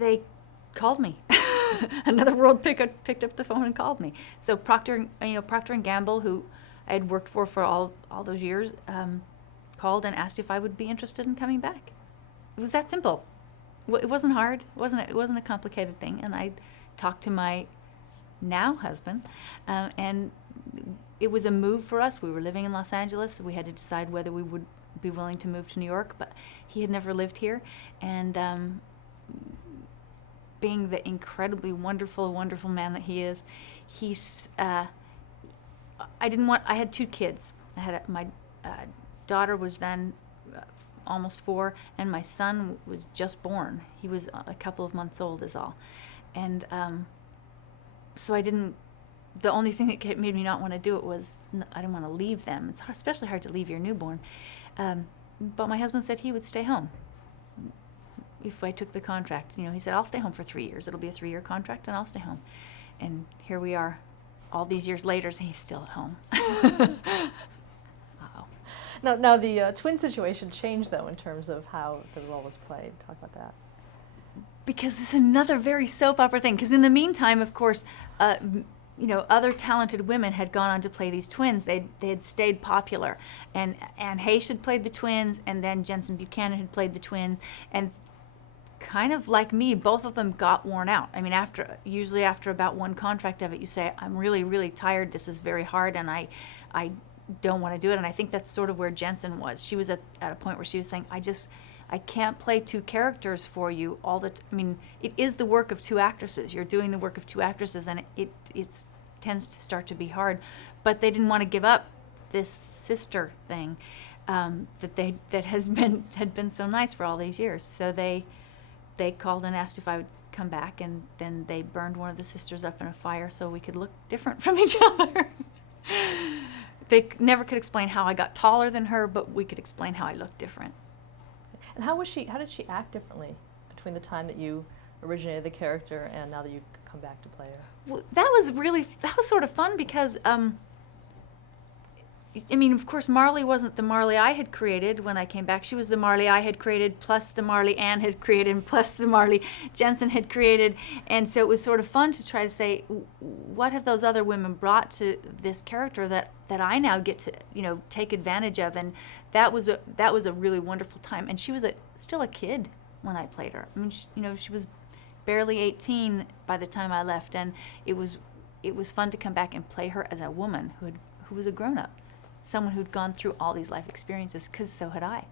they called me. Another world picked up the phone and called me. So Procter and Gamble, who I had worked for all those years, called and asked if I would be interested in coming back. It was that simple. It wasn't hard. It wasn't a complicated thing. And I talked to my now husband, and it was a move for us. We were living in Los Angeles, so we had to decide whether we would be willing to move to New York. But he had never lived here, and being the incredibly wonderful, wonderful man that he is, I had 2 kids. My daughter was then almost 4, and my son was just born. He was a couple of months old is all. And so the only thing that made me not want to do it was I didn't want to leave them. It's especially hard to leave your newborn. But my husband said he would stay home if I took the contract. He said, I'll stay home for 3 years. It'll be a 3-year contract, and I'll stay home. And here we are, all these years later, and he's still at home. Uh-oh. Now the twin situation changed, though, in terms of how the role was played. Talk about that. Because it's another very soap opera thing. Because in the meantime, of course, other talented women had gone on to play these twins. They had stayed popular. And Anne Heche had played the twins, and then Jensen Buchanan had played the twins. And kind of like me, both of them got worn out. I mean, usually after about one contract of it, you say, I'm really, really tired. This is very hard, and I don't want to do it. And I think that's sort of where Jensen was. She was at a point where she was saying, I can't play 2 characters for you all the I mean, it is the work of 2 actresses. You're doing the work of 2 actresses, and it tends to start to be hard. But they didn't want to give up this sister thing that had been so nice for all these years. So they called and asked if I would come back, and then they burned one of the sisters up in a fire so we could look different from each other. They never could explain how I got taller than her, but we could explain how I looked different. And how did she act differently between the time that you originated the character and now that you've come back to play her? Well, that was sort of fun because of course, Marley wasn't the Marley I had created when I came back. She was the Marley I had created, plus the Marley Anne had created, and plus the Marley Jensen had created. And so it was sort of fun to try to say, what have those other women brought to this character that I now get to, take advantage of? And that was a really wonderful time. And she was still a kid when I played her. I mean, she was barely 18 by the time I left, and it was fun to come back and play her as a woman who was a grown-up. Someone who'd gone through all these life experiences, because so had I.